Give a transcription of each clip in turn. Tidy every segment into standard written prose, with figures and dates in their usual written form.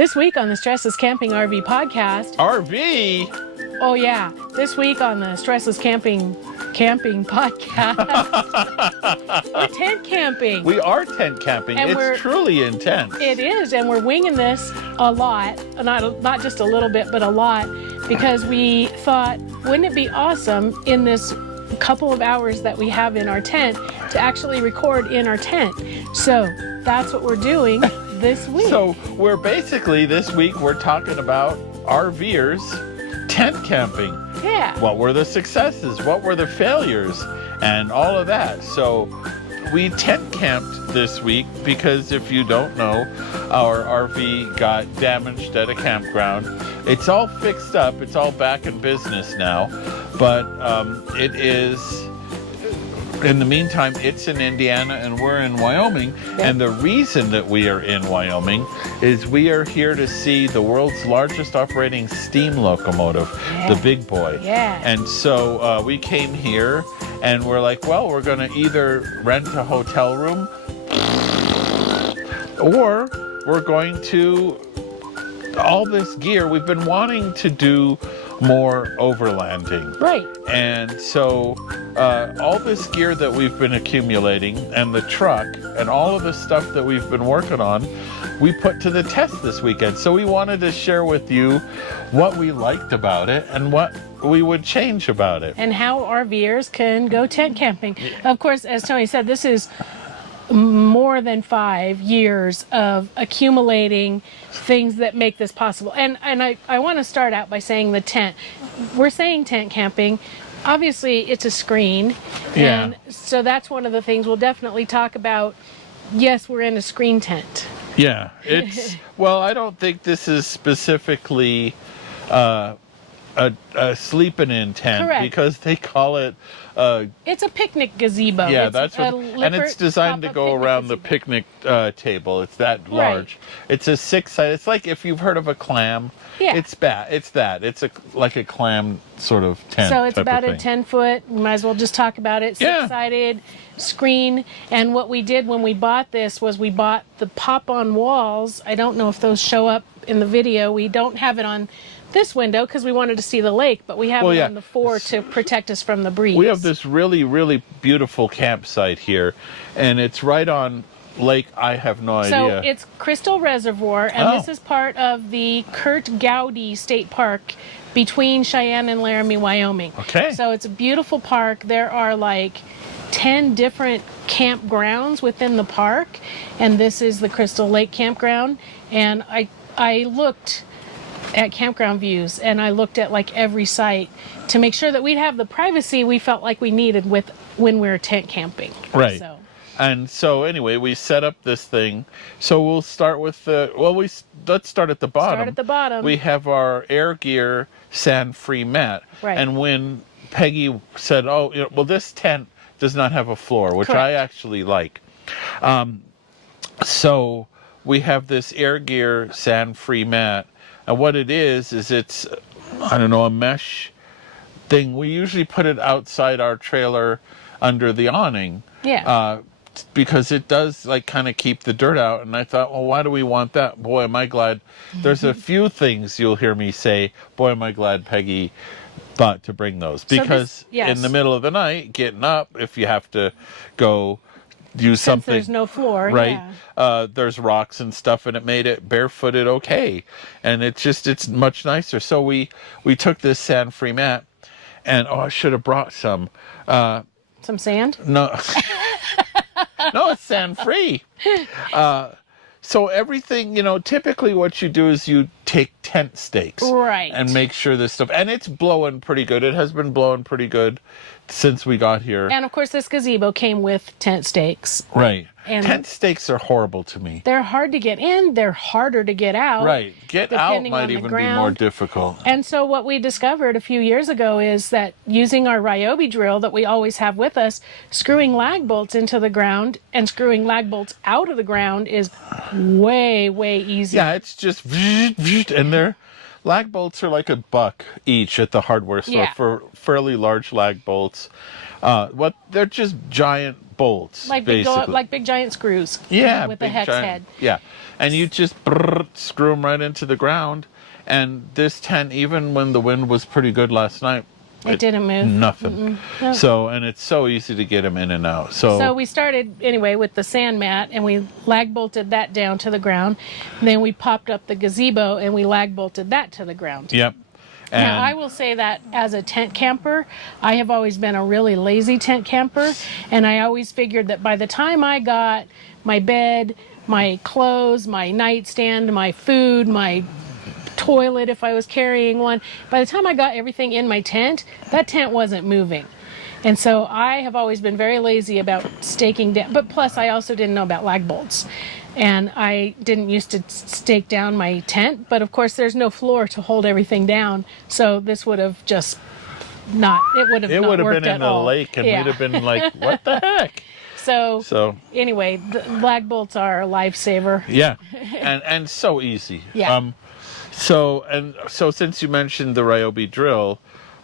This week on the StressLess Camping RV podcast. RV? Oh yeah, this week on the StressLess Camping podcast. We're tent camping. We are tent camping. And it's truly intense. It is, and we're winging this a lot. Not just a little bit, but a lot, because we thought, wouldn't it be awesome in this couple of hours that we have in our tent to actually record in our tent? So that's what we're doing this week. So we're basically, this week, we're talking about RVers tent camping. Yeah. What were the successes? What were the failures? And all of that. So we tent camped this week because, if you don't know, our RV got damaged at a campground. It's all fixed up. It's all back in business now. But it is, in the meantime, it's in Indiana and we're in Wyoming. Yep. And the reason that we are in Wyoming is we are here to see the world's largest operating steam locomotive, the big boy. Yeah. And so we came here and we're like, well, we're going to either rent a hotel room or we're going to, all this gear, we've been wanting to do more overlanding. Right. And so all this gear that we've been accumulating and the truck and all of the stuff that we've been working on, we put to the test this weekend. So we wanted to share with you what we liked about it and what we would change about it. And how RVers can go tent camping. Of course, as Tony said, this is more than 5 years of accumulating things that make this possible. And I want to start out by saying the tent. We're saying tent camping. Obviously, it's a screen. Yeah. And so that's one of the things we'll definitely talk about. Yes, we're in a screen tent. Yeah, it's, well, I don't think this is specifically a sleeping in tent. Correct. Because they call it it's a picnic gazebo. yeah, It's that's what, and it's designed to go around the picnic table. It's that large. Right. It's a 6-sided. It's like, if you've heard of a clam. Yeah. It's that. It's like a clam sort of tent. So it's type about of a thing. 10-foot. We might as well just talk about it. 6-sided screen. And what we did when we bought this was we bought the pop-on walls. I don't know if those show up in the video. We don't have it on this window because we wanted to see the lake, but we have it on the floor to protect us from the breeze. We have this really, really beautiful campsite here, and it's right on Lake, I have no idea. So it's Crystal Reservoir, and this is part of the Kurt Gowdy State Park between Cheyenne and Laramie, Wyoming. Okay. So it's a beautiful park. There are like 10 different campgrounds within the park, and this is the Crystal Lake Campground. And I looked at campground views, and I looked at like every site to make sure that we'd have the privacy we felt like we needed when we were tent camping. Right. So. And so anyway, we set up this thing. So we'll start with let's start at the bottom. Start at the bottom. We have our Air Gear sand-free mat. Right. And when Peggy said, well, this tent does not have a floor, which I actually like. So we have this Air Gear sand-free mat. And what it is it's, I don't know, a mesh thing. We usually put it outside our trailer under the awning. Yeah. Because it does like kind of keep the dirt out. And I thought, well, why do we want that? Boy, am I glad. There's a few things you'll hear me say, boy, am I glad Peggy thought to bring those. Because in the middle of the night, getting up, if you have to go use something. There's no floor. Right. Yeah. There's rocks and stuff, and it made it barefooted okay. And it's much nicer. So we took this sand-free mat, and I should have brought some. Some sand? No. No, it's sand-free. So everything, typically what you do is you take tent stakes. Right. And make sure this stuff, and it's blowing pretty good. It has been blowing pretty good since we got here. And of course, this gazebo came with tent stakes. Right. And tent stakes are horrible to me. They're hard to get in. They're harder to get out. Right. Get out might even be more difficult. And so what we discovered a few years ago is that using our Ryobi drill that we always have with us, screwing lag bolts into the ground and screwing lag bolts out of the ground is way, way easier. Yeah, it's just, and their lag bolts are like $1 each at the hardware store for fairly large lag bolts. They're just giant bolts, like basically. like big giant screws. Yeah, with a big hex giant- head. Yeah, and you just screw them right into the ground. And this tent, even when the wind was pretty good last night, It didn't move. Nothing. No. So, and it's so easy to get them in and out. So we started anyway with the sand mat, and we lag bolted that down to the ground. And then we popped up the gazebo, and we lag bolted that to the ground. Yep. And Now, I will say that as a tent camper, I have always been a really lazy tent camper, and I always figured that by the time I got my bed, my clothes, my nightstand, my food, my toilet if I was carrying one, by the time I got everything in my tent, that tent wasn't moving. And so I have always been very lazy about staking down, but plus I also didn't know about lag bolts. And I didn't used to stake down my tent, but of course there's no floor to hold everything down. So this would have just not, it would have it not would have worked been in at the all. lake, and Yeah. we'd have been like, what the heck? So anyway, the lag bolts are a lifesaver. Yeah, and so easy. Yeah. So since you mentioned the Ryobi drill,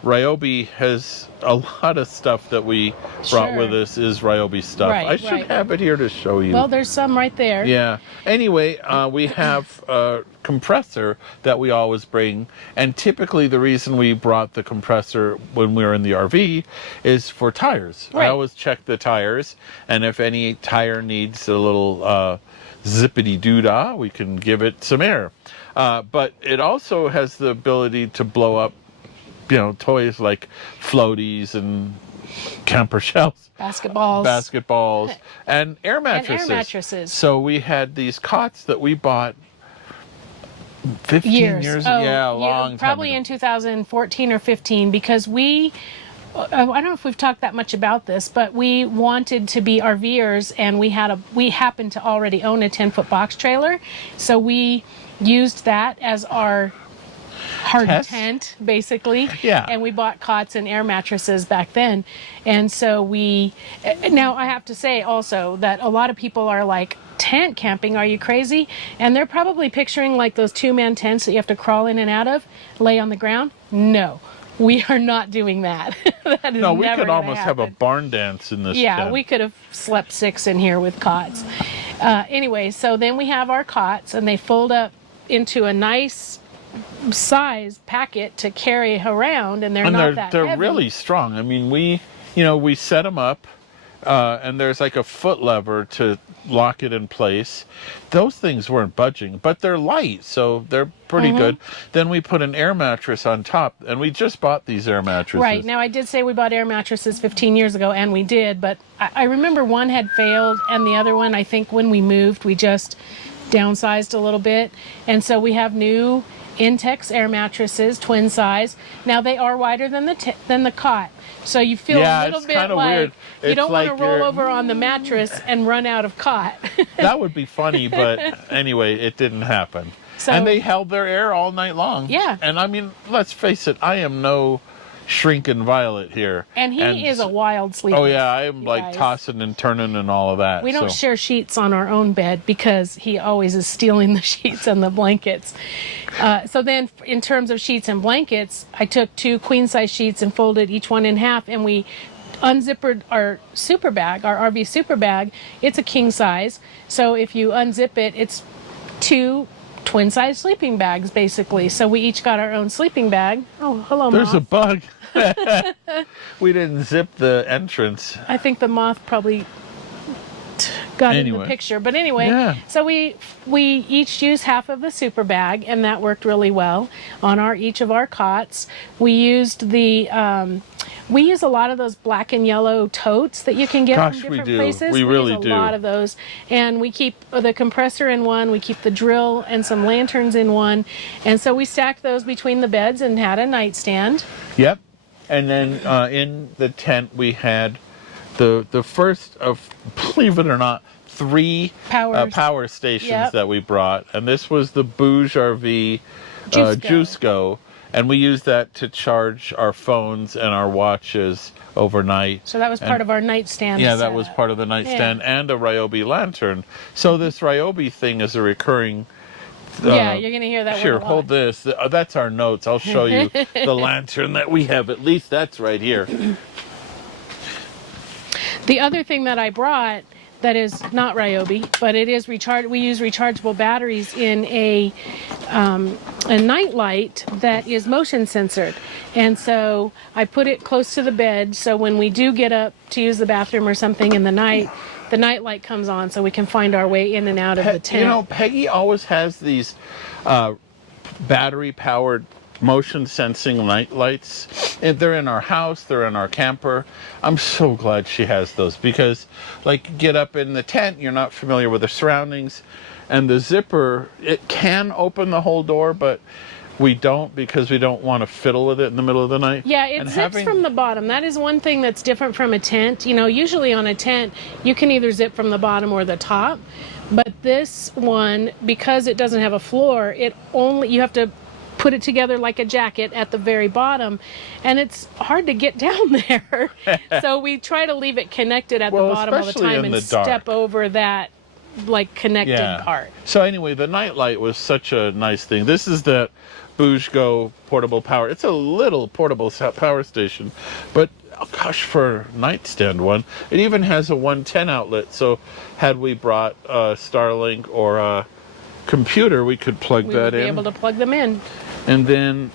Ryobi has a lot of stuff that we brought Sure. with us is Ryobi stuff. Right, I should right. have it here to show you. Well, there's some right there. Yeah. Anyway, we have a compressor that we always bring, and typically the reason we brought the compressor when we were in the RV is for tires. Right. I always check the tires, and if any tire needs a little zippity doodah, we can give it some air. But it also has the ability to blow up, toys like floaties and camper shells. Basketballs. And air mattresses. So we had these cots that we bought 15 years ago. Yeah, a long time probably ago. in 2014 or 15, because I don't know if we've talked that much about this, but we wanted to be RVers, and we happened to already own a 10-foot box trailer, so we used that as our hard tent, basically. Yeah. And we bought cots and air mattresses back then. And so now I have to say also that a lot of people are like, tent camping, are you crazy? And they're probably picturing like those 2-man tents that you have to crawl in and out of, lay on the ground. No, we are not doing that. That is No, we never could gonna almost have a happen. barn dance in this Yeah, tent. we could have slept 6 in here with cots. Anyway, so then we have our cots, and they fold up into a nice size packet to carry around, and they're not that they're heavy. really strong. I mean, we set them up, and there's like a foot lever to lock it in place. Those things weren't budging, but they're light, so they're pretty good. Then we put an air mattress on top, and we just bought these air mattresses. Right. Now, I did say we bought air mattresses 15 years ago, and we did, but I remember one had failed, and the other one, I think when we moved, we just downsized a little bit. And so we have new Intex air mattresses, twin size. Now, they are wider than the cot. So you feel a little it's bit kinda like weird. you It's don't like want to roll you're- over on the mattress and run out of cot. That would be funny, but anyway, it didn't happen. So- and they held their air all night long. Yeah. And I mean, let's face it, I am no shrinking violet here. And he is a wild sleeper. Oh yeah, I am you like guys. tossing and turning and all of that. We don't so. share sheets on our own bed because he always is stealing the sheets and the blankets. So then in terms of sheets and blankets, I took 2 queen size sheets and folded each one in half, and we unzippered our super bag, our RV super bag. It's a king size. So if you unzip it, it's 2 twin size sleeping bags basically. So we each got our own sleeping bag. Oh, hello, There's a moth. bug. We didn't zip the entrance. I think the moth probably got in the Anyway. picture. But anyway, Yeah. so we each used half of the super bag, and that worked really well on each of our cots. We used we use a lot of those black and yellow totes that you can get Gosh, from we different do. places. We really use do. a lot of those, and we keep the compressor in one. We keep the drill and some lanterns in one, and so we stacked those between the beds and had a nightstand. Yep. And then in the tent we had the first of, believe it or not, 3 power stations Yep. that we brought. And this was the Bouge RV Juiceco. Juiceco. And we used that to charge our phones and our watches overnight. So that was part of our nightstand. Yeah, that was setup. part of the nightstand and a Ryobi lantern. So this Ryobi thing is a recurring. Yeah, you're going to hear that Here, word a lot. hold this. That's our notes. I'll show you the lantern that we have. At least that's right here. The other thing that I brought that is not Ryobi, but it is we use rechargeable batteries in a night light that is motion censored. And so I put it close to the bed, so when we do get up to use the bathroom or something in the night light comes on so we can find our way in and out of the tent. You know, Peggy always has these battery powered motion sensing night lights, and they're in our house, they're in our camper. I'm so glad she has those, because like, get up in the tent, you're not familiar with the surroundings, and the zipper, it can open the whole door, but we don't, because we don't want to fiddle with it in the middle of the night. Yeah, it zips from the bottom. That is one thing that's different from a tent. You know, usually on a tent you can either zip from the bottom or the top, but this one, because it doesn't have a floor, you have to put it together like a jacket at the very bottom, and it's hard to get down there. So we try to leave it connected at the bottom all the time and step over that like connected part. So anyway, the night light was such a nice thing. This is the Boujgo portable power. It's a little portable power station, but oh gosh, for a nightstand one, it even has a 110 outlet. So had we brought a Starlink or a computer, we could plug that in. Be able to plug them in. And then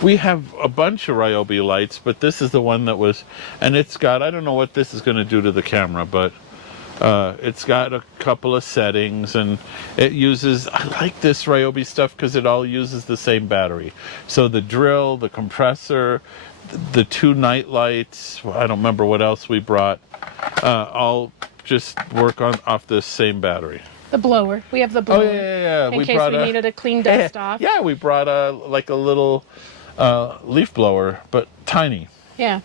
we have a bunch of Ryobi lights, but this is the one that was, and it's got, I don't know what this is going to do to the camera, but it's got a couple of settings, and it uses, I like this Ryobi stuff because it all uses the same battery. So the drill, the compressor, the two night lights, I don't remember what else we brought, all just work off this same battery. The blower. We have the blower. Oh, yeah. In case we needed to clean dust off. Yeah, we brought a little leaf blower, but tiny. Yeah.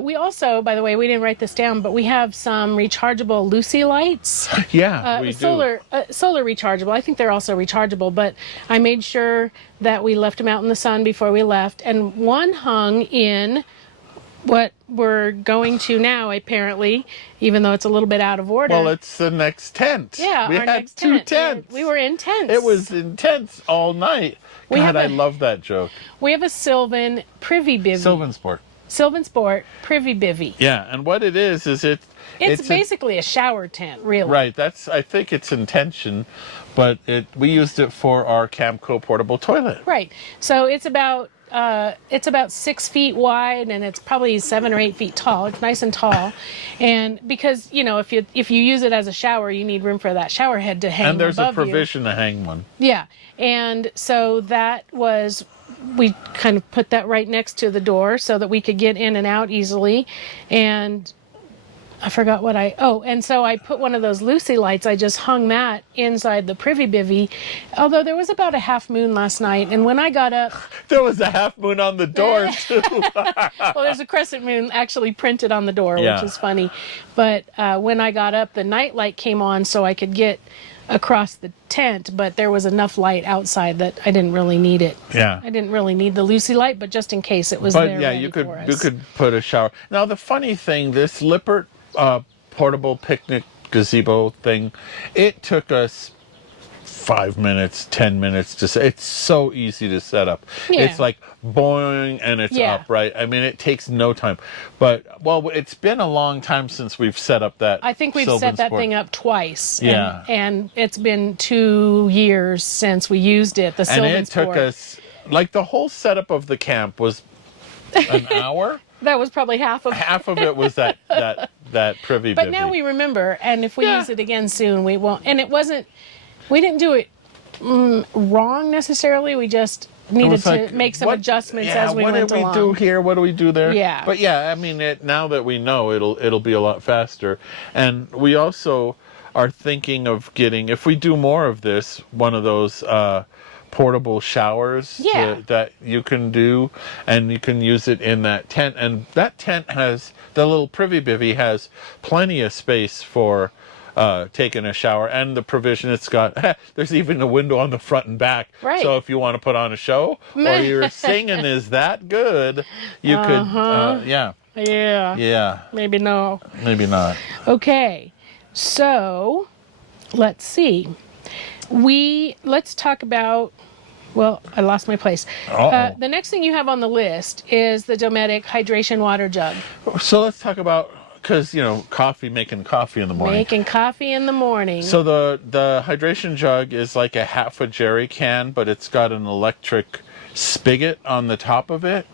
We also, by the way, we didn't write this down, but we have some rechargeable Lucy lights. Yeah, we solar rechargeable. I think they're also rechargeable, but I made sure that we left them out in the sun before we left. And one hung in what we're going to now, apparently, even though it's a little bit out of order. Well, it's the next tent. Yeah, we our had next two tent. tents. We were in tents. It was intense all night. God, I love that joke. We have a Sylvan Privy bivvy. SylvanSport. SylvanSport Privy bivvy. Yeah, and what it is it's basically a shower tent, really. Right. I think its intention, but we used it for our Camco portable toilet. Right. So it's about 6 feet wide, and it's probably 7 or 8 feet tall. It's nice and tall, and because if you use it as a shower, you need room for that shower head to hang above you. And there's a provision to hang one. Yeah, and so we kind of put that right next to the door so that we could get in and out easily, and I forgot what and so I put one of those Lucy lights. I just hung that inside the Privy bivvy, although there was about a half moon last night, and when I got up... There was a half moon on the door, too. Well, there's a crescent moon actually printed on the door, which is funny. But when I got up, the night light came on so I could get across the tent, but there was enough light outside that I didn't really need it. Yeah. I didn't really need the Lucy light, but just in case it was there. But yeah, you could put a shower. Now the funny thing, this Lippert portable picnic gazebo thing, it took us 5 minutes, 10 minutes to set. It's so easy to set up. Yeah. It's like boing and it's up, right? I mean, it takes no time. But it's been a long time since we've set up that. I think we've set that thing up twice. Yeah. And it's been 2 years since we used it. The SylvanSport. And it took us, like, the whole setup of the camp was an hour. That was probably half of it. Half of it was that Privy But bivvy. now we remember, and if we use it again soon, we won't. And we didn't do it wrong necessarily. We just needed to make some adjustments as we went along. What do we do here? What do we do there? Yeah. But yeah, I mean, now that we know, it'll be a lot faster. And we also are thinking of getting, if we do more of this, one of those portable showers that you can do, and you can use it in that tent. And that tent the little Privy bivvy has plenty of space for taking a shower, and the provision it's got, there's even a window on the front and back. Right. So if you want to put on a show, or your singing is that good, you could, Yeah. Maybe no. Maybe not. Okay. So, let's see. Let's talk about, well, I lost my place. The next thing you have on the list is the Dometic hydration water jug. So let's talk about because, making coffee in the morning. Making coffee in the morning. So the hydration jug is like a half a jerry can, but it's got an electric spigot on the top of it.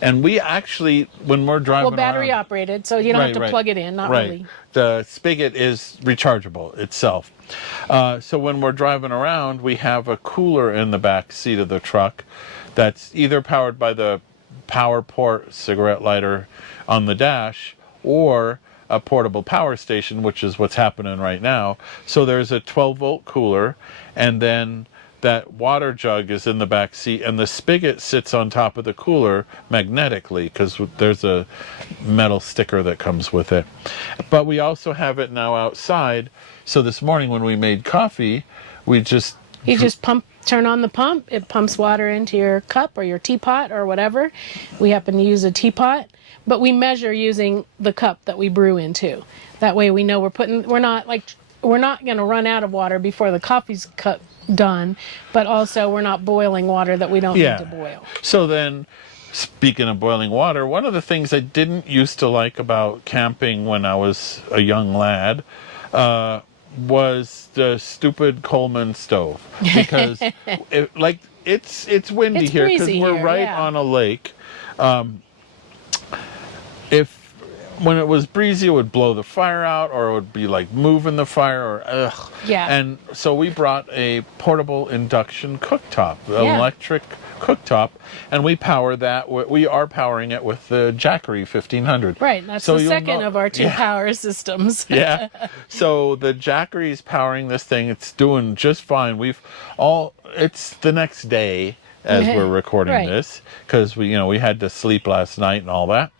And we actually, when we're driving battery around, operated, so you don't have to plug it in, not really. The spigot is rechargeable itself. So when we're driving around, we have a cooler in the back seat of the truck that's either powered by the power port cigarette lighter on the dash or a portable power station, which is what's happening right now. So there's a 12-volt cooler, and then that water jug is in the back seat, and the spigot sits on top of the cooler magnetically because there's a metal sticker that comes with it. But we also have it now outside. So this morning when we made coffee, you just turn on the pump. It pumps water into your cup or your teapot or whatever. We happen to use a teapot, but we measure using the cup that we brew into. That way we know we're not going to run out of water before the coffee's done, but also we're not boiling water that we don't need to boil. So then, speaking of boiling water, one of the things I didn't used to like about camping when I was a young lad was the stupid Coleman stove, because it's windy it's here because we're right on a lake. When it was breezy, it would blow the fire out, or it would be like moving the fire, or ugh. Yeah. And so we brought a portable induction cooktop, electric cooktop, and we power that. We are powering it with the Jackery 1500. Right. That's the second of our two power systems. Yeah. So the Jackery is powering this thing. It's doing just fine. It's the next day as we're recording this, because we had to sleep last night and all that.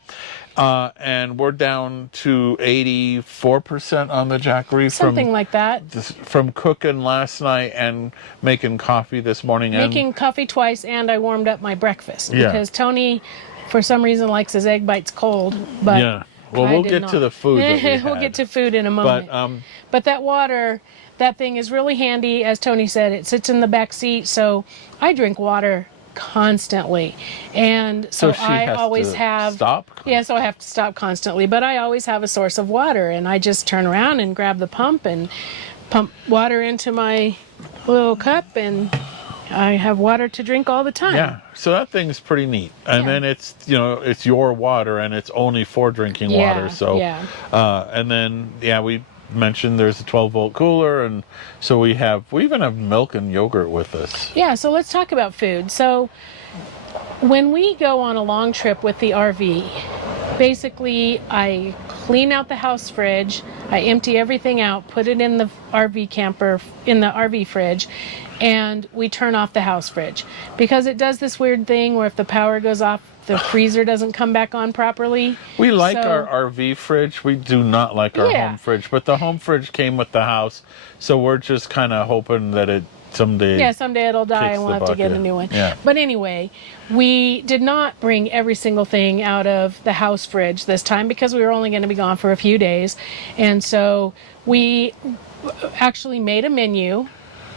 And we're down to 84% on the Jackery. Something like that. From cooking last night and making coffee this morning. Making coffee twice, and I warmed up my breakfast. Because Tony, for some reason, likes his egg bites cold. But yeah. Well, we'll get to the food that we had. We'll get to food in a moment. But that water, that thing is really handy. As Tony said, it sits in the back seat. So I drink water constantly, and so I always have stop. Yeah, so I have to stop constantly, but I always have a source of water, and I just turn around and grab the pump and pump water into my little cup, and I have water to drink all the time. Yeah, so that thing's pretty neat. And then it's it's your water, and it's only for drinking water. So and then we mentioned there's a 12-volt cooler, and so we even have milk and yogurt with us. Yeah, so let's talk about food. So when we go on a long trip with the RV, basically I clean out the house fridge, I empty everything out, put it in the RV camper, in the RV fridge, and we turn off the house fridge, because it does this weird thing where if the power goes off, the freezer doesn't come back on properly. We like our RV fridge. We do not like our home fridge, but the home fridge came with the house, so we're just kind of hoping that it someday it'll die and we'll have to get a new one. Yeah. But anyway, we did not bring every single thing out of the house fridge this time because we were only going to be gone for a few days, and so we actually made a menu.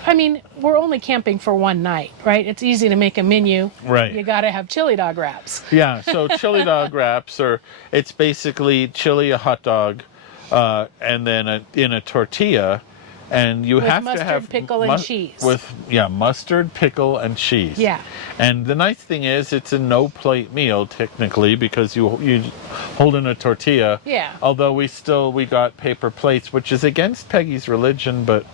I mean, we're only camping for one night, right? It's easy to make a menu. Right. You got to have chili dog wraps. Yeah, so chili dog wraps it's basically chili, a hot dog, and then in a tortilla, and you have to have mustard, pickle, and cheese. Mustard, pickle, and cheese. Yeah. And the nice thing is it's a no-plate meal, technically, because you hold in a tortilla. Yeah. Although we got paper plates, which is against Peggy's religion, but...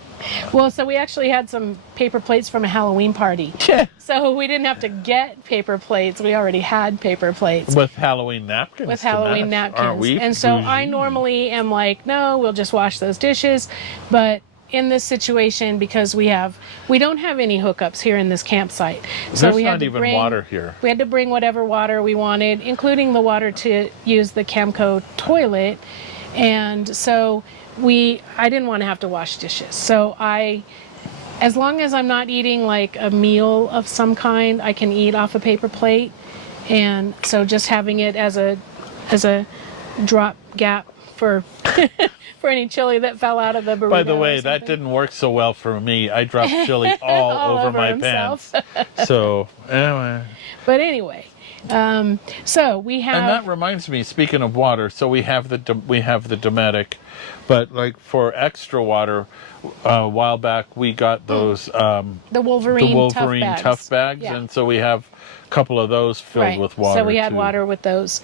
Well, so we actually had some paper plates from a Halloween party. So we didn't have to get paper plates. We already had paper plates. With Halloween napkins. With Halloween napkins. Aren't we? And so I normally am like, no, we'll just wash those dishes. But in this situation, because we don't have any hookups here in this campsite. So there's not even water here. We had to bring whatever water we wanted, including the water to use the Camco toilet. And so I didn't want to have to wash dishes. So as long as I'm not eating like a meal of some kind, I can eat off a paper plate. And so just having it as a drop gap for for any chili that fell out of the burrito. By the way, that didn't work so well for me. I dropped chili all over my pants. So anyway. But anyway, So we have. And that reminds me, speaking of water, so we have the Dometic, but like for extra water, a while back we got those the Wolverine, tough bags, Yeah. and so we have a couple of those filled with water. So we had too. water with those.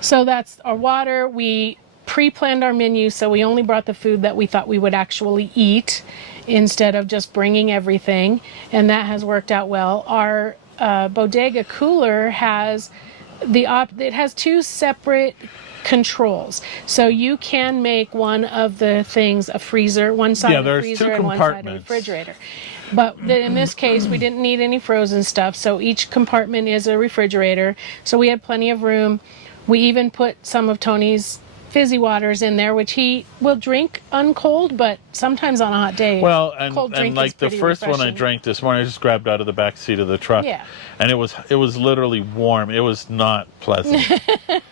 So that's our water. We pre-planned our menu, so we only brought the food that we thought we would actually eat instead of just bringing everything, and that has worked out well. Our bodega cooler has it has two separate controls, so you can make one of the things a freezer, one side a there's freezer two and one side a compartments. refrigerator. But in this case, we didn't need any frozen stuff, so each compartment is a refrigerator, so we had plenty of room. We even put some of Tony's fizzy waters in there, which he will drink uncold, but sometimes on a hot day, Well, cold drink and like is the pretty first one I refreshing. drank this morning, I just grabbed out of the back seat of the truck, Yeah. and it was literally warm. It was not pleasant.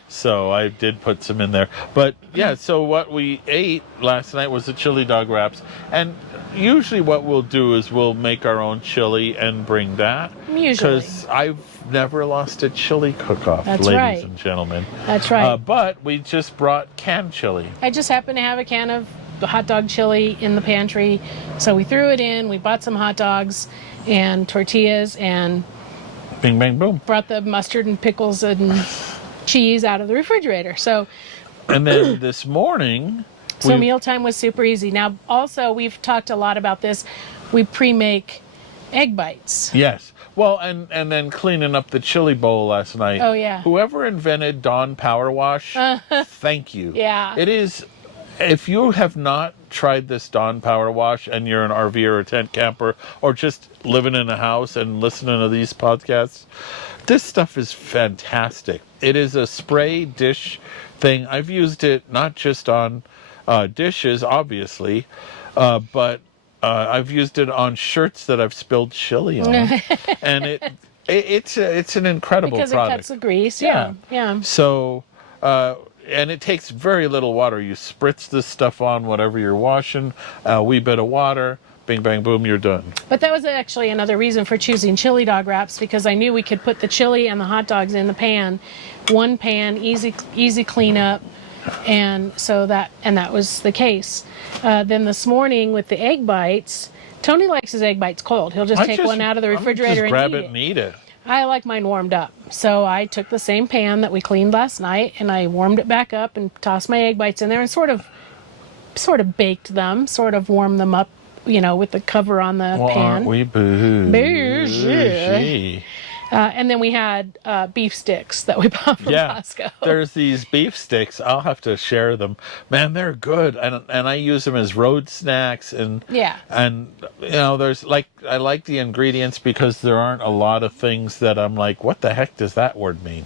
So I did put some in there. But yeah, so what we ate last night was the chili dog wraps, and usually what we'll do is we'll make our own chili and bring that. Usually. Because I've never lost a chili cook-off, That's ladies right. and gentlemen. That's right. But we just brought canned chili. I just happened to have a can of hot dog chili in the pantry, so we threw it in. We bought some hot dogs and tortillas and Bing, bang, boom. brought the mustard and pickles and cheese out of the refrigerator. So And then this morning... mealtime was super easy. Now, also, we've talked a lot about this. We pre-make egg bites. Yes. Well, and then cleaning up the chili bowl last night. Oh, yeah. Whoever invented Dawn Power Wash, thank you. Yeah. It is, if you have not tried this Dawn Power Wash and you're an RV or a tent camper or just living in a house and listening to these podcasts, this stuff is fantastic. It is a spray dish thing. I've used it not just on dishes, obviously, but I've used it on shirts that I've spilled chili on, and it's an incredible Because product. it cuts the grease. Yeah. So, and it takes very little water. You spritz this stuff on whatever you're washing, a wee bit of water, bing, bang, boom, you're done. But that was actually another reason for choosing chili dog wraps, because I knew we could put the chili and the hot dogs in the pan, one pan, easy cleanup. And so that was the case. Then this morning with the egg bites, Tony likes his egg bites cold. He'll just take one out of the refrigerator just grab and it and eat it. I like mine warmed up. So I took the same pan that we cleaned last night and I warmed it back up and tossed my egg bites in there and sort of baked them, sort of warmed them up, with the cover on the pan. Aren't we bougie? And then we had beef sticks that we bought from Costco. There's these beef sticks. I'll have to share them. Man, they're good, and I use them as road snacks. And there's I like the ingredients because there aren't a lot of things that I'm like, what the heck does that word mean?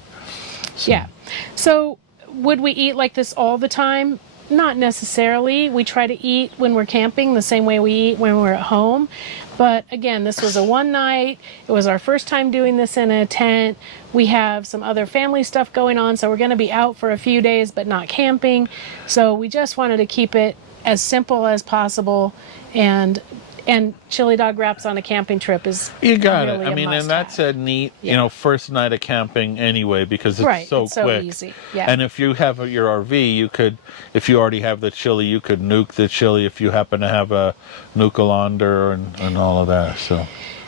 So would we eat like this all the time? Not necessarily. We try to eat when we're camping the same way we eat when we're at home. But again, this was a one night. It was our first time doing this in a tent. We have some other family stuff going on, so we're going to be out for a few days, but not camping. So we just wanted to keep it as simple as possible. And chili dog wraps on a camping trip is you got really it. I mean, and that's a neat, first night of camping anyway, because it's so quick. So easy. Yeah. And if you have your RV, you could, if you already have the chili, you could nuke the chili if you happen to have a nuke-a-lander and all of that.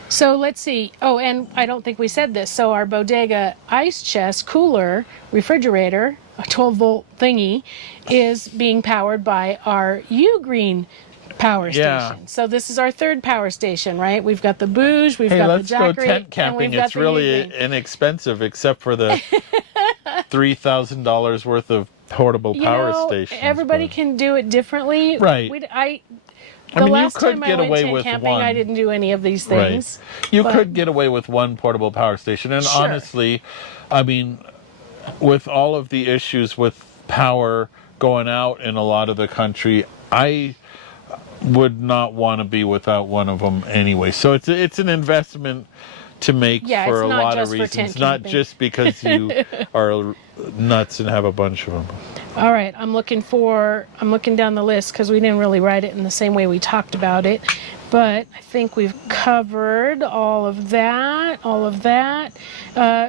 So let's see. Oh, and I don't think we said this. So our bodega ice chest cooler refrigerator, a 12-volt thingy, is being powered by our U-Green power station. So this is our third power station, right? We've got the Bouge, we've got the Jackery, let's go tent camping. It's really inexpensive except for the $3,000 worth of portable power stations. Everybody can do it differently. Right. The last time I went tent camping, I didn't do any of these things. Right. You could get away with one portable power station. And honestly, I mean, with all of the issues with power going out in a lot of the country, I would not want to be without one of them anyway. So it's an investment to make for a lot of reasons, not just because you are nuts and have a bunch of them. All right, I'm looking down the list because we didn't really write it in the same way we talked about it, but I think we've covered all of that.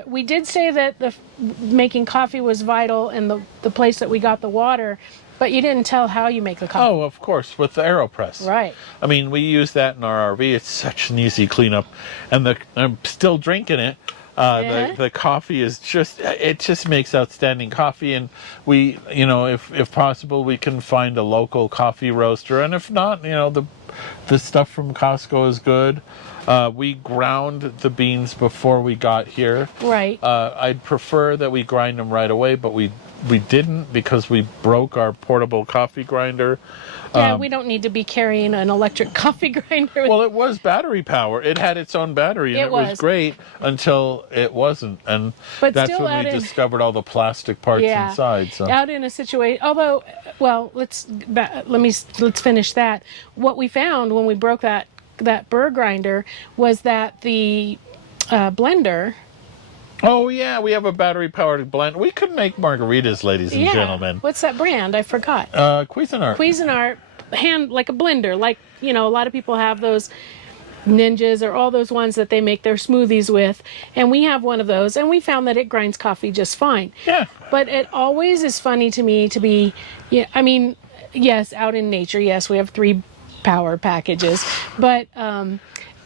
We did say that making coffee was vital in the place that we got the water, but you didn't tell how you make the coffee. Oh, of course, with the AeroPress. Right. I mean, we use that in our RV. It's such an easy cleanup, and I'm still drinking it. The coffee is it just makes outstanding coffee, and we, if possible, we can find a local coffee roaster, and if not, the stuff from Costco is good. We ground the beans before we got here. Right. I'd prefer that we grind them right away, but we didn't because we broke our portable coffee grinder. Yeah, we don't need to be carrying an electric coffee grinder. Well, it was battery power. It had its own battery, and it was great until it wasn't. And that's when we discovered all the plastic parts inside. So out in a situation, although, well, let's finish that. What we found when we broke that burr grinder was that the blender. Oh yeah, we have a battery-powered blend. We could make margaritas, ladies and gentlemen. What's that brand? I forgot. Cuisinart. Cuisinart, like a blender. Like, a lot of people have those Ninjas or all those ones that they make their smoothies with. And we have one of those, and we found that it grinds coffee just fine. Yeah. But it always is funny to me to be, yes, out in nature. Yes, we have 3 power packages. But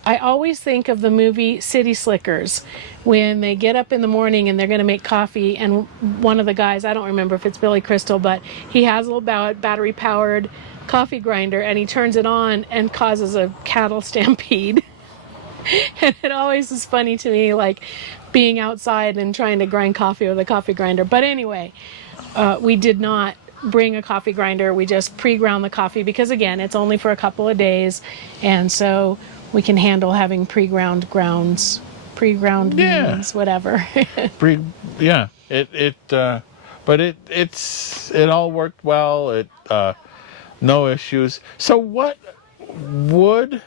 I always think of the movie City Slickers when they get up in the morning and they're going to make coffee, and one of the guys, I don't remember if it's Billy Crystal, but he has a little battery powered coffee grinder, and he turns it on and causes a cattle stampede. And it always is funny to me, like being outside and trying to grind coffee with a coffee grinder. But anyway, we did not bring a coffee grinder. We just pre-ground the coffee because, again, it's only for a couple of days, and so we can handle having pre-ground beans, whatever. But it all worked well. No issues. So what would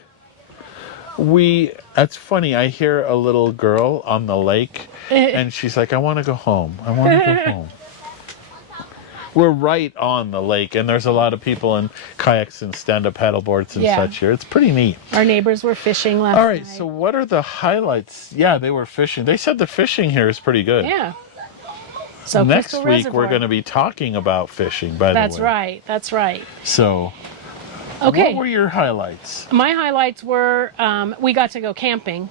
we? That's funny. I hear a little girl on the lake, and she's like, "I want to go home. I want to go home." We're right on the lake, and there's a lot of people in kayaks and stand-up paddleboards and such here. It's pretty neat. Our neighbors were fishing last night. All right, so what are the highlights? Yeah, they were fishing. They said the fishing here is pretty good. Yeah. So next week we're going to be talking about fishing, by the way. That's right. That's right. So, okay. What were your highlights? My highlights were we got to go camping,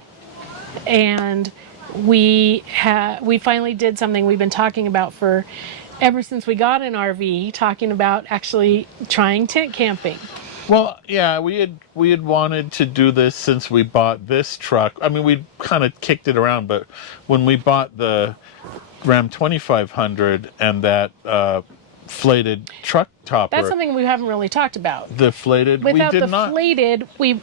and we finally did something we've been talking about ever since we got an RV, talking about actually trying tent camping. Well, yeah, we had wanted to do this since we bought this truck. I mean, we kind of kicked it around, but when we bought the Ram 2500 and that flated truck topper. That's something we haven't really talked about. The flated, without we did not. Flated, we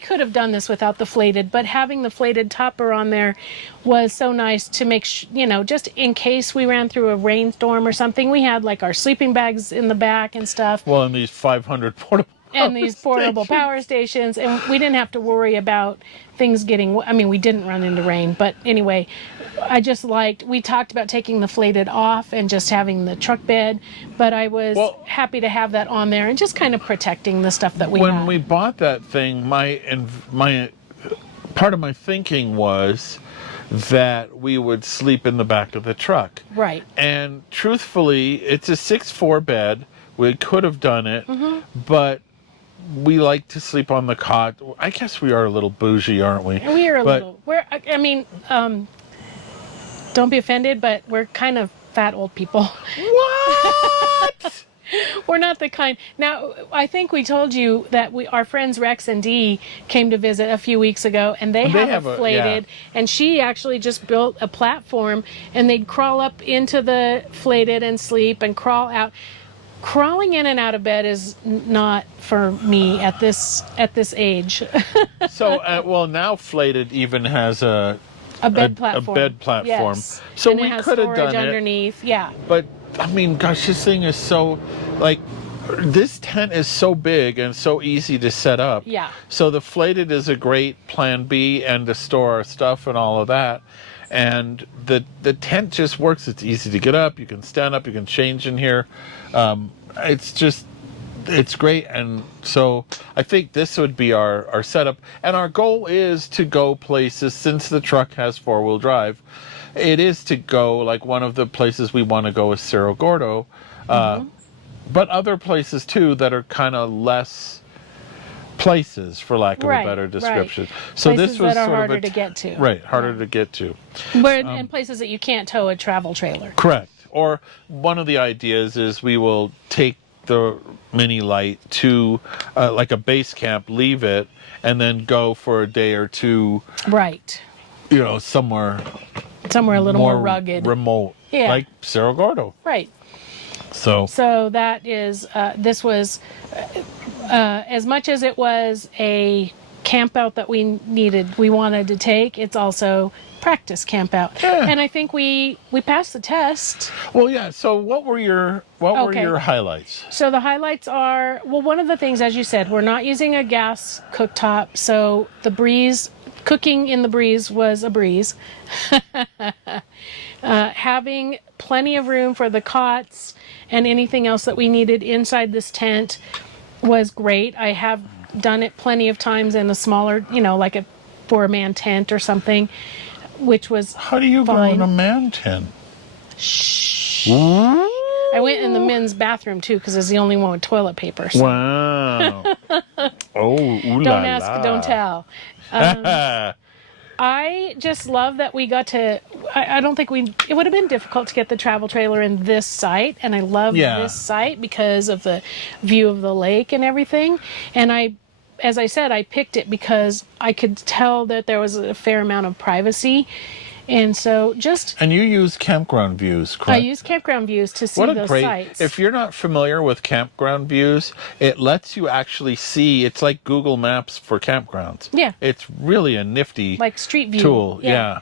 could have done this without the flated, but having the flated topper on there was so nice to make, just in case we ran through a rainstorm or something. We had like our sleeping bags in the back and stuff. Well, and these 500 portable power stations, and we didn't have to worry about things getting, we didn't run into rain, but anyway, we talked about taking the flated off and just having the truck bed, but I was happy to have that on there and just kind of protecting the stuff that we had. When we bought that thing, my part of my thinking was that we would sleep in the back of the truck. Right. And truthfully, it's a 6'4" bed. We could have done it, but we like to sleep on the cot. I guess we are a little bougie, aren't we? We are a little. Don't be offended, but we're kind of fat old people. What? We're not the kind. Now, I think we told you that our friends Rex and Dee came to visit a few weeks ago, and they have a flated, and she actually just built a platform, and they'd crawl up into the flated and sleep and crawl out. Crawling in and out of bed is not for me at this age. So, now flated even has a bed platform. A bed platform. Yes. So and we could have done underneath. Yeah. But gosh, this thing is so this tent is so big and so easy to set up. Yeah. So the flated is a great plan B and to store our stuff and all of that. And the tent just works. It's easy to get up. You can stand up. You can change in here. It's just it's great. And so I think this would be our setup. And our goal is to go places, since the truck has 4-wheel drive, it is to go, like one of the places we want to go is Cerro Gordo, but other places too that are kind of less places, for lack of a better description. So places this was that are sort harder of to get to. Right, harder to get to. And places that you can't tow a travel trailer. Correct. Or one of the ideas is we will take the mini light to like a base camp, leave it, and then go for a day or two. Right. Somewhere a little more rugged, remote, like Cerro Gordo. Right. So that is this was as much as it was a camp out that we wanted to take, it's also practice camp out. Yeah. And I think we passed the test. Well, yeah. So what were your highlights? So the highlights are, well, one of the things, as you said, we're not using a gas cooktop, so cooking in the breeze was a breeze. Having plenty of room for the cots and anything else that we needed inside this tent was great. I have done it plenty of times in a smaller, like a 4-man tent or something, which was How do you fine. go in a man tent? Shh. I went in the men's bathroom too because it's the only one with toilet paper. So. Wow. Oh, ooh Don't ask, don't tell. la. I just love that we got to, I don't think it would have been difficult to get the travel trailer in this site. And I love this site because of the view of the lake and everything. And as I said, I picked it because I could tell that there was a fair amount of privacy. And so And you use campground views, correct? I use campground views to see those sites. If you're not familiar with campground views, it lets you actually see, it's like Google Maps for campgrounds. Yeah. It's really a nifty like Street View tool. Yeah.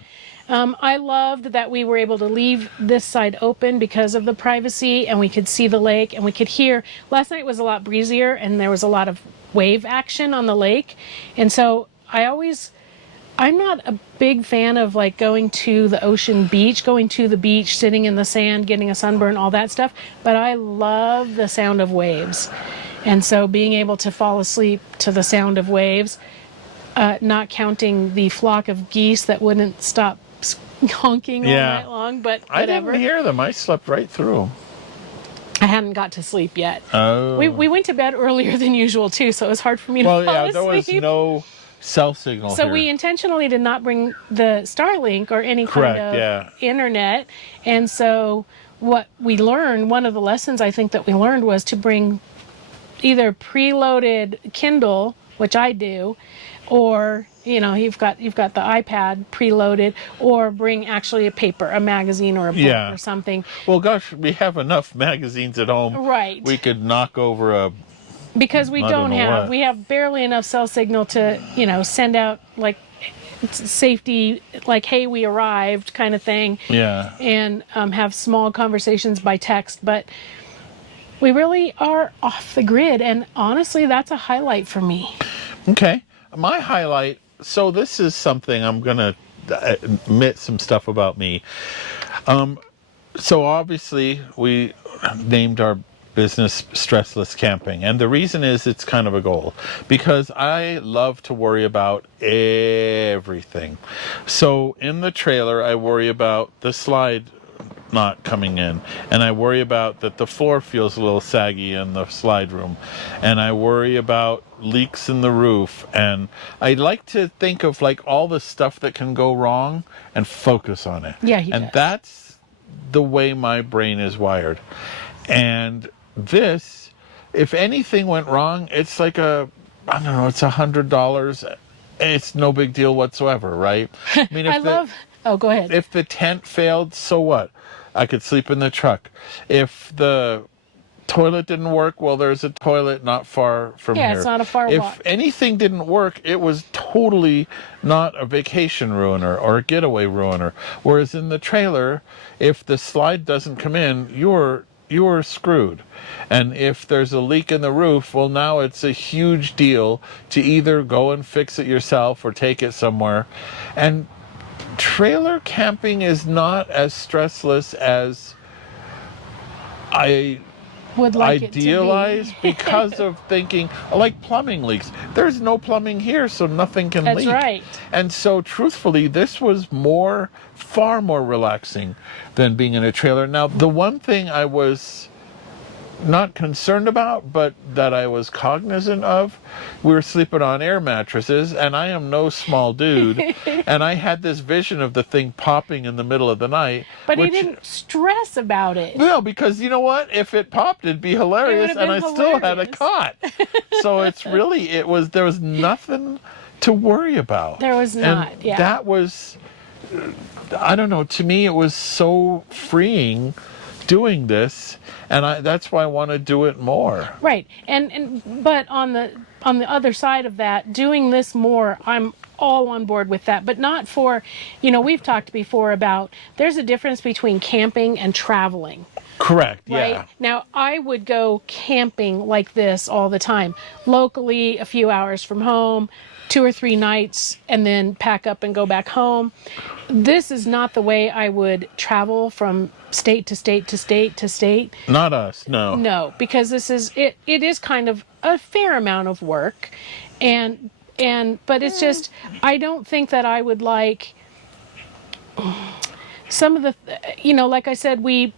I loved that we were able to leave this side open because of the privacy, and we could see the lake and we could hear. Last night was a lot breezier and there was a lot of wave action on the lake. And so I'm not a big fan of like going to the beach, sitting in the sand, getting a sunburn, all that stuff. But I love the sound of waves. And so being able to fall asleep to the sound of waves, not counting the flock of geese that wouldn't stop honking all night long, but whatever. I didn't hear them. I slept right through them. I hadn't got to sleep yet. Oh. We went to bed earlier than usual too, so it was hard for me to fall asleep. There was no cell signal So here. we intentionally did not bring the Starlink or any kind of internet. And so what we learned, one of the lessons I think that we learned was to bring either preloaded Kindle, which I do, or you've got the iPad preloaded, or bring actually a magazine or a book or something. Well, gosh, we have enough magazines at home. Right. We could knock over because we have barely enough cell signal to, send out like safety, like, hey, we arrived kind of thing. Yeah. And have small conversations by text. But we really are off the grid. And honestly, that's a highlight for me. Okay. My highlight, so this is something I'm going to admit some stuff about me. So obviously we named our business StressLess Camping, and the reason is it's kind of a goal because I love to worry about everything. So in the trailer I worry about the slide not coming in, and I worry about that the floor feels a little saggy in the slide room, and I worry about leaks in the roof, and I like to think of like all the stuff that can go wrong and focus on it. And that's the way my brain is wired. And this, if anything went wrong, it's like it's $100. It's no big deal whatsoever, right? I mean, go ahead. If the tent failed, so what? I could sleep in the truck. If the toilet didn't work, well, there's a toilet not far from here. Yeah, it's not a far walk. If anything didn't work, it was totally not a vacation ruiner or a getaway ruiner. Whereas in the trailer, if the slide doesn't come in, you're screwed. And if there's a leak in the roof, well, now it's a huge deal to either go and fix it yourself or take it somewhere. And trailer camping is not as stressless as I would like it to be. idealize because of thinking, like plumbing leaks. There's no plumbing here, so nothing can leak. That's right. And so truthfully, this was far more relaxing than being in a trailer. Now, the one thing I was not concerned about, but that I was cognizant of, we were sleeping on air mattresses, and I am no small dude, and I had this vision of the thing popping in the middle of the night. But he didn't stress about it. No, because you know what? If it popped, it'd be hilarious, and I still had a cot. So there was nothing to worry about. There was not, and yeah. That was, I don't know, to me it was so freeing doing this, and that's why I want to do it more. Right. But on the other side of that, doing this more, I'm all on board with that, but not for, we've talked before about there's a difference between camping and traveling. Correct, Right? yeah. Now, I would go camping like this all the time, locally, a few hours from home, 2 or 3 nights, and then pack up and go back home. This is not the way I would travel from state to state to state to state. Not us, no. No, because it is kind of a fair amount of work, but it's just, I don't think that I would like some of the, like I said, we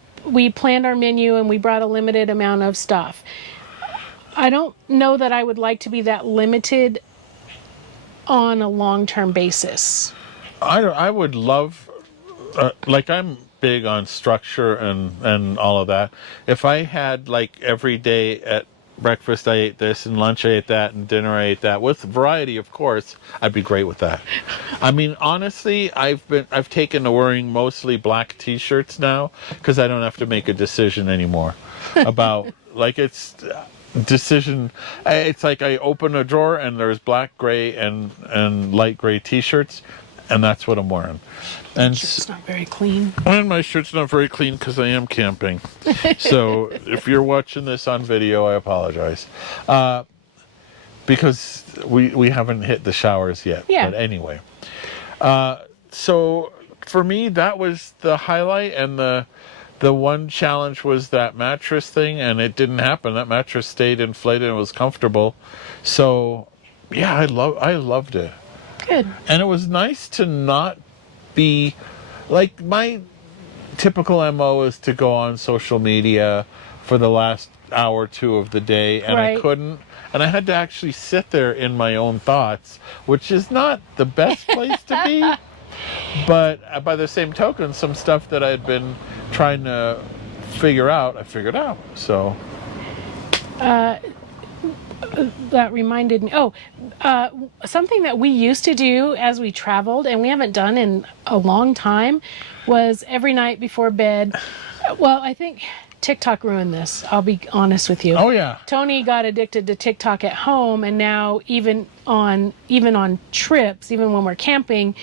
planned our menu and we brought a limited amount of stuff. I don't know that I would like to be that limited on a long-term basis. I would love, I'm big on structure and all of that. If I had every day at breakfast I ate this, and lunch I ate that, and dinner I ate that, with variety of course, I'd be great with that. I mean, honestly, I've taken to wearing mostly black t-shirts now because I don't have to make a decision anymore about it's like I open a drawer and there's black, gray, and light gray t-shirts, and that's what I'm wearing. And it's not very clean. And my shirt's not very clean because I am camping. So if you're watching this on video, I apologize. Because we haven't hit the showers yet. Yeah. But anyway. So for me, that was the highlight, and the one challenge was that mattress thing, and it didn't happen. That mattress stayed inflated and was comfortable. So yeah, I loved it. Good. And it was nice to not be my typical MO is to go on social media for the last hour or two of the day, and right. I couldn't, and I had to actually sit there in my own thoughts, which is not the best place to be. But by the same token, some stuff that I'd been trying to figure out, I figured out. So that reminded me. Something that we used to do as we traveled, and we haven't done in a long time, was every night before bed. Well, I think TikTok ruined this. I'll be honest with you. Oh yeah. Tony got addicted to TikTok at home, and now even on trips, even when we're camping,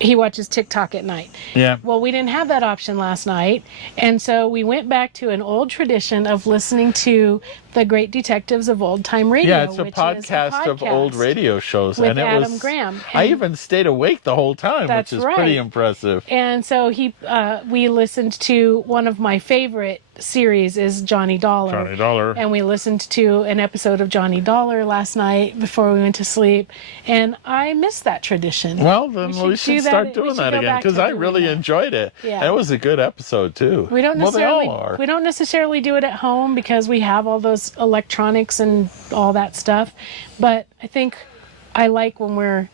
he watches TikTok at night. Yeah. Well, we didn't have that option last night, and so we went back to an old tradition of listening to the Great Detectives of Old Time Radio. Yeah, it's a podcast of old radio shows, with and it Adam was Graham. I even stayed awake the whole time, That's which is right. pretty impressive. And so we listened to one of my favorite series is Johnny Dollar. Johnny Dollar. And we listened to an episode of Johnny Dollar last night before we went to sleep, and I missed that tradition. Well, then we should start doing that again, because I really that. enjoyed it. Yeah. It was a good episode too. We don't Well, they necessarily all are. we don't necessarily do it at home because we have all those electronics and all that stuff, but I think I like when we're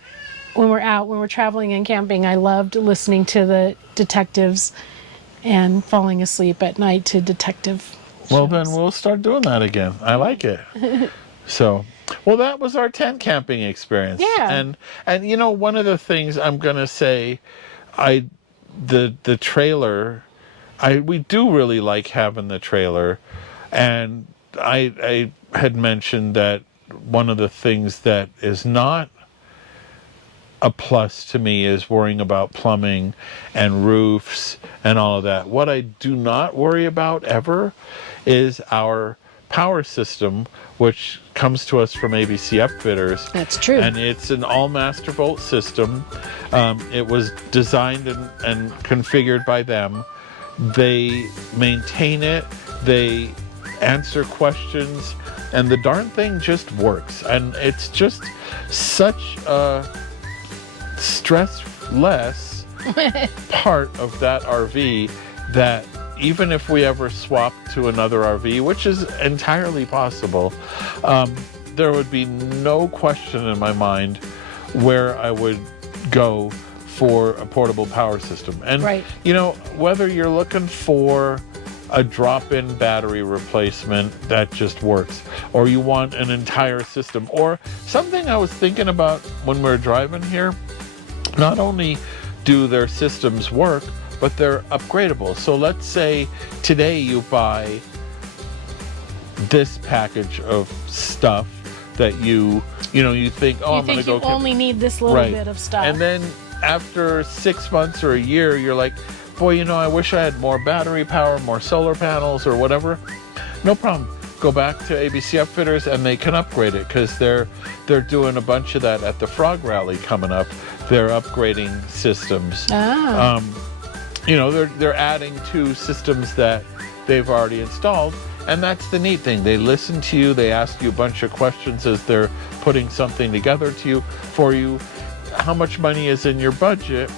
out, when we're traveling and camping. I loved listening to the detectives and falling asleep at night to detective Well, shows. then we'll start doing that again. I like it. So, well, that was our tent camping experience. Yeah. And one of the things I'm gonna say, the trailer, we do really like having the trailer, and I had mentioned that one of the things that is not a plus to me is worrying about plumbing and roofs and all of that. What I do not worry about ever is our power system, which comes to us from ABC Upfitters. That's true. And it's an all master volt system. It was designed and configured by them. They maintain it. They answer questions, and the darn thing just works. And it's just such a stress-less part of that RV that even if we ever swap to another RV, which is entirely possible, there would be no question in my mind where I would go for a portable power system. And, Right. you know, whether you're looking for a drop-in battery replacement that just works, or you want an entire system, or something I was thinking about when we were driving here, not only do their systems work, but they're upgradable. So let's say today you buy this package of stuff that you think, oh, You I'm going to think go you only need this little right. bit of stuff. And then after 6 months or a year, you're like, boy, you know, I wish I had more battery power, more solar panels or whatever. No problem. Go back to ABC Upfitters and they can upgrade it, because they're doing a bunch of that at the Frog Rally coming up. They're upgrading systems. Ah. You know, they're adding to systems that they've already installed. And that's the neat thing. They listen to you. They ask you a bunch of questions as they're putting something together for you. How much money is in your budget?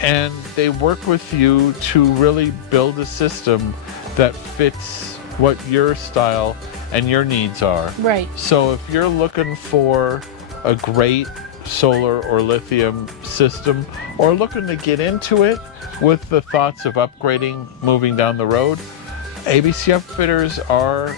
And they work with you to really build a system that fits what your style and your needs are. Right. So if you're looking for a great solar or lithium system, or looking to get into it with the thoughts of upgrading, moving down the road, ABC Upfitters are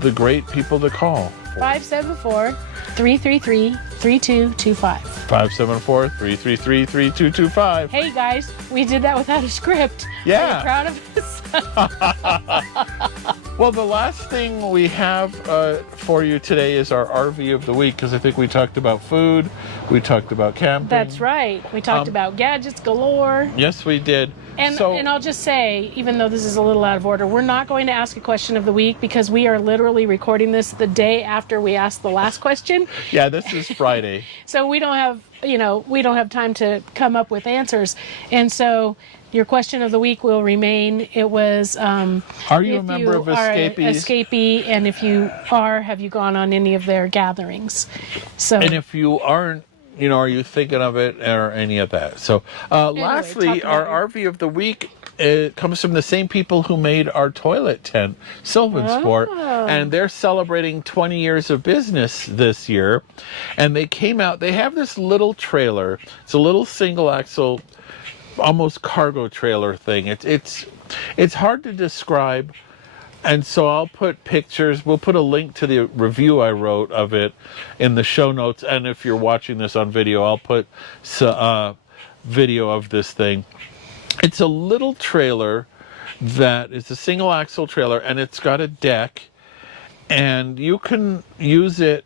the great people to call. 574-333-3225. 574-333-3225. Hey guys, we did that without a script. Yeah. Are you proud of us? Well, the last thing we have for you today is our RV of the week, because I think we talked about food, we talked about camping. That's right. We talked about gadgets galore. Yes, we did. And I'll just say, even though this is a little out of order, we're not going to ask a question of the week, because we are literally recording this the day after we asked the last question. Yeah, this is Friday. So we don't have time to come up with answers. And so your question of the week will remain. It was, are you a member of Escapees? Escapee, and if you are, have you gone on any of their gatherings? So, and if you aren't, you know, are you thinking of it or any of that? So lastly, our RV of the week comes from the same people who made our toilet tent, SylvanSport, and they're celebrating 20 years of business this year. And they came out, they have this little trailer. It's a little single axle, almost cargo trailer thing. It's hard to describe. And so I'll put pictures, we'll put a link to the review I wrote of it in the show notes. And if you're watching this on video, I'll put video of this thing. It's a little trailer that is a single axle trailer, and it's got a deck, and you can use it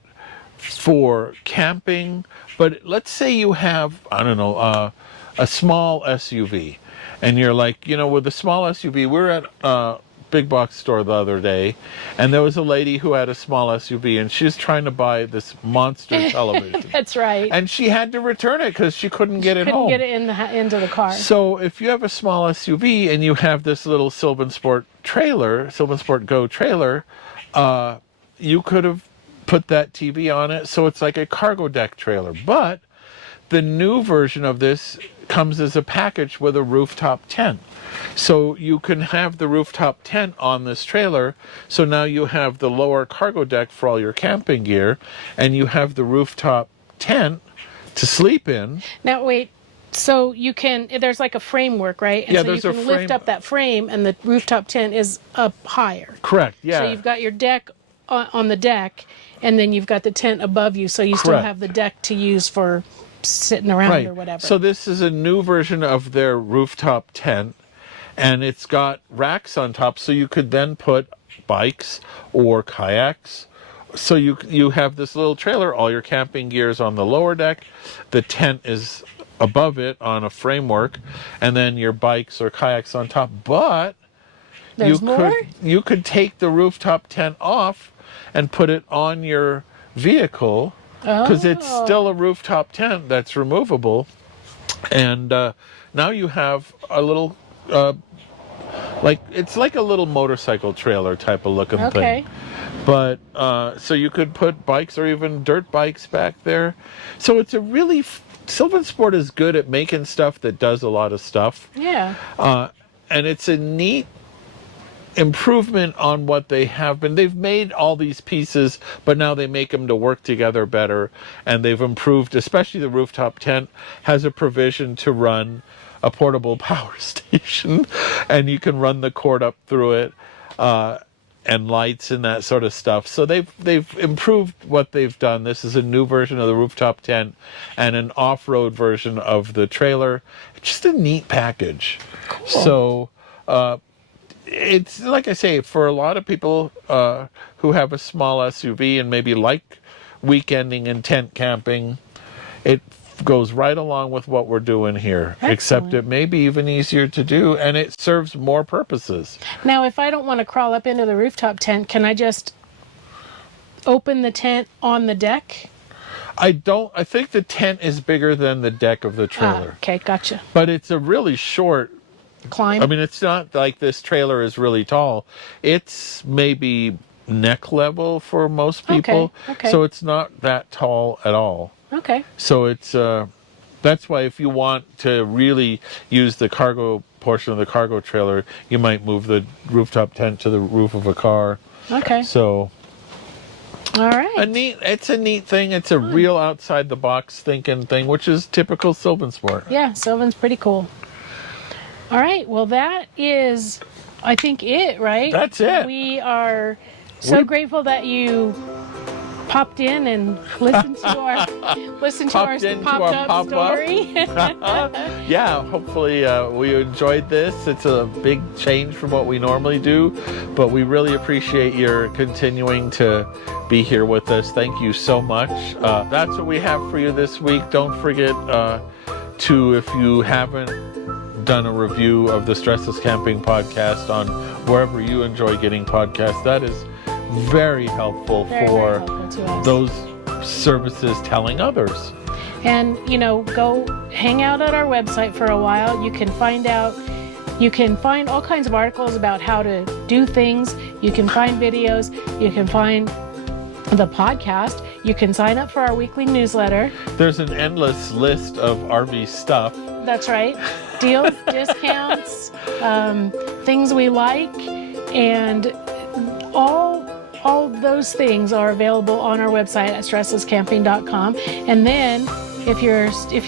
for camping. But let's say you have, I don't know, a small SUV, and you're like, you know, with a small SUV, we're at big box store the other day, and there was a lady who had a small SUV, and she was trying to buy this monster television. That's right. And she had to return it because she couldn't get it home. Couldn't get it into the car. So if you have a small SUV and you have this little SylvanSport trailer, SylvanSport Go trailer, you could have put that TV on it, so it's like a cargo deck trailer. But the new version of this comes as a package with a rooftop tent. So you can have the rooftop tent on this trailer. So now you have the lower cargo deck for all your camping gear, and you have the rooftop tent to sleep in. Now wait, so you can, there's like a framework, right? And Yeah, so there's you can a lift frame. up that frame, and the rooftop tent is up higher. Correct, yeah. So you've got your deck on the deck, and then you've got the tent above you, so you still Correct. have the deck to use for sitting around or whatever. So this is a new version of their rooftop tent, and it's got racks on top, so you could then put bikes or kayaks. So you have this little trailer, all your camping gear is on the lower deck, the tent is above it on a framework, and then your bikes or kayaks on top. But There's more? You could take the rooftop tent off and put it on your vehicle, because it's still a rooftop tent that's removable. And now you have a little like it's like a little motorcycle trailer type of looking Okay. thing. But so you could put bikes or even dirt bikes back there. So it's a really SylvanSport is good at making stuff that does a lot of stuff. Yeah. And it's a neat improvement on what they have been. They've made all these pieces, but now they make them to work together better. And they've improved, especially the rooftop tent has a provision to run a portable power station, and you can run the cord up through it, and lights and that sort of stuff. So they've improved what they've done. This is a new version of the rooftop tent and an off-road version of the trailer. Just a neat package. Cool. So it's like I say, for a lot of people who have a small SUV and maybe like weekending and tent camping, it goes right along with what we're doing here. Excellent. Except it may be even easier to do, and it serves more purposes. Now, if I don't want to crawl up into the rooftop tent, can I just open the tent on the deck? I think the tent is bigger than the deck of the trailer. Okay, gotcha. But it's a really short Climb. I mean, it's not like this trailer is really tall. It's maybe neck level for most people. Okay. So it's not that tall at all. Okay. So it's that's why if you want to really use the cargo portion of the cargo trailer, you might move the rooftop tent to the roof of a car. Okay. So All right. it's a neat thing. It's a real outside the box thinking thing, which is typical SylvanSport. Yeah, Sylvan's pretty cool. All right. Well, that is, I think, it, right? That's it. We are so grateful that you popped in and listened to our popped up story. Yeah, hopefully we enjoyed this. It's a big change from what we normally do, but we really appreciate your continuing to be here with us. Thank you so much. That's what we have for you this week. Don't forget to, if you haven't done a review of the StressLess Camping podcast on wherever you enjoy getting podcasts, that is very helpful for to us. those services telling others. And, go hang out at our website for a while. You can find all kinds of articles about how to do things. You can find videos. You can find the podcast. You can sign up for our weekly newsletter. There's an endless list of RV stuff. That's right. Deals, discounts, things we like, and all those things are available on our website at stresslesscamping.com. And then if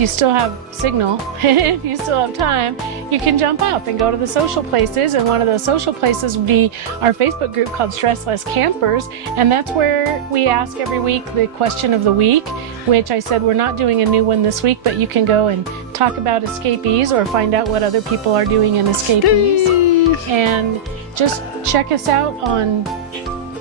you still have signal, if you still have time, you can jump up and go to the social places. And one of those social places would be our Facebook group called StressLess Campers. And that's where we ask every week the question of the week, which I said we're not doing a new one this week, but you can go and talk about escapees or find out what other people are doing in escapees. And just check us out on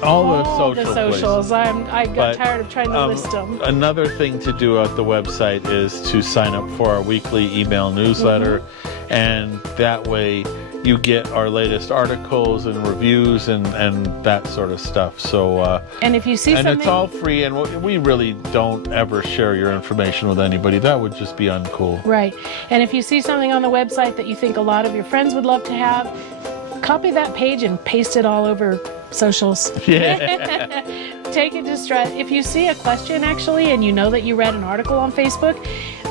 all the socials. I got tired of trying to list them. Another thing to do at the website is to sign up for our weekly email newsletter, and that way you get our latest articles and reviews and that sort of stuff. So and if you see something, it's all free, and we really don't ever share your information with anybody. That would just be uncool. Right. And if you see something on the website that you think a lot of your friends would love to have, copy that page and paste it all over socials. Yeah. Take it to Stress. If you see a question actually and you know that you read an article on Facebook,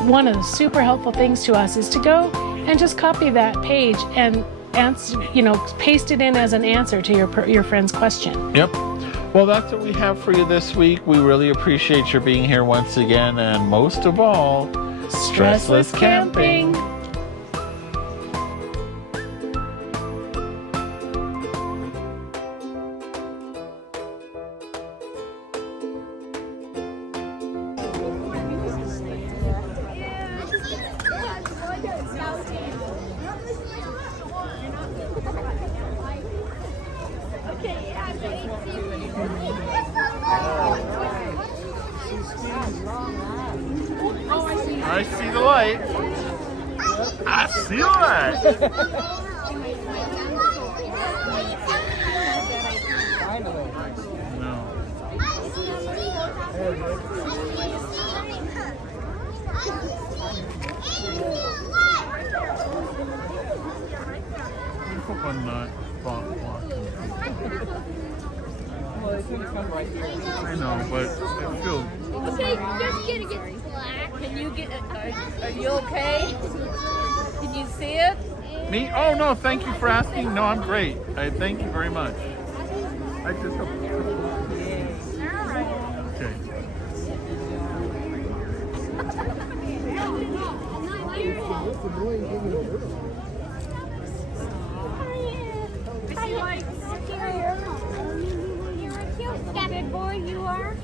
one of the super helpful things to us is to go and just copy that page and answer, paste it in as an answer to your friend's question. Yep. Well, that's what we have for you this week. We really appreciate your being here once again, and most of all, StressLess Camping. I see the light. I see the light. No. hope I'm not blocking. Well, it's gonna come right here. I know, but it feels. Okay, just gonna get black. Can you get? Are you okay? Can you see it? Me? Oh no! Thank you for asking. No, I'm great. Thank you very much. I just hope. Okay. Yeah, big boy, you are.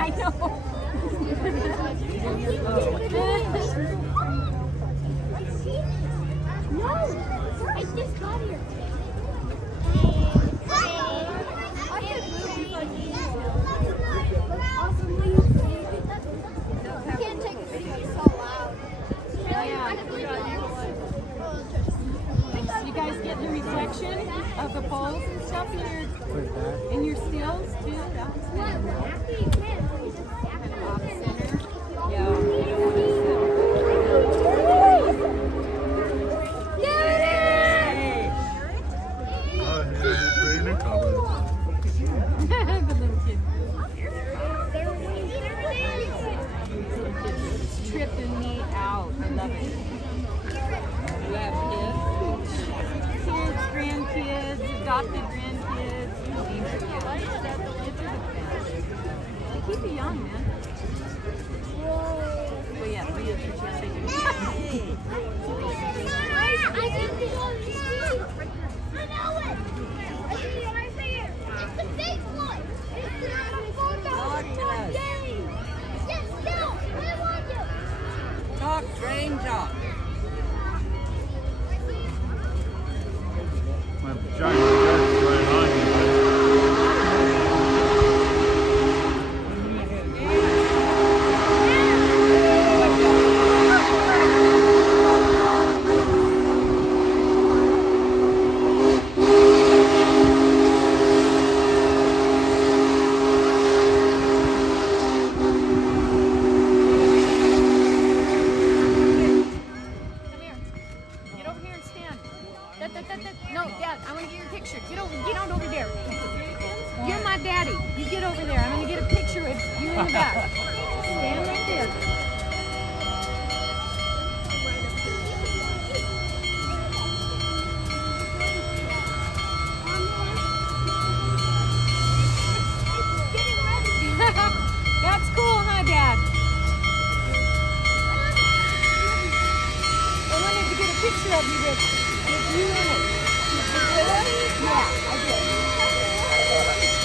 I know. No, I just got here. I can't take a video, it's so loud. You guys get the reflection of the poles and stuff in your stills too? That's kind of off center. Yeah. The little kid. It's tripping me out. I love it. You have kids? Kids, grandkids, adopted grandkids. Kids are the best. They keep you young, man. Well, yeah, we have to check it. I didn't go here. I know it. I see it right there. It's the big one. It's the $4 game. Yes, no, I want you. Talk, stranger. My giant jet's right on you, buddy. Get over here and stand. No, Dad, I want to get your picture. Get on over there. You're my daddy. You get over there. I'm going to get a picture of you in the back. Stand right there. That's cool, huh, Dad? I wanted to get a picture of you with you in it. Yeah, I did.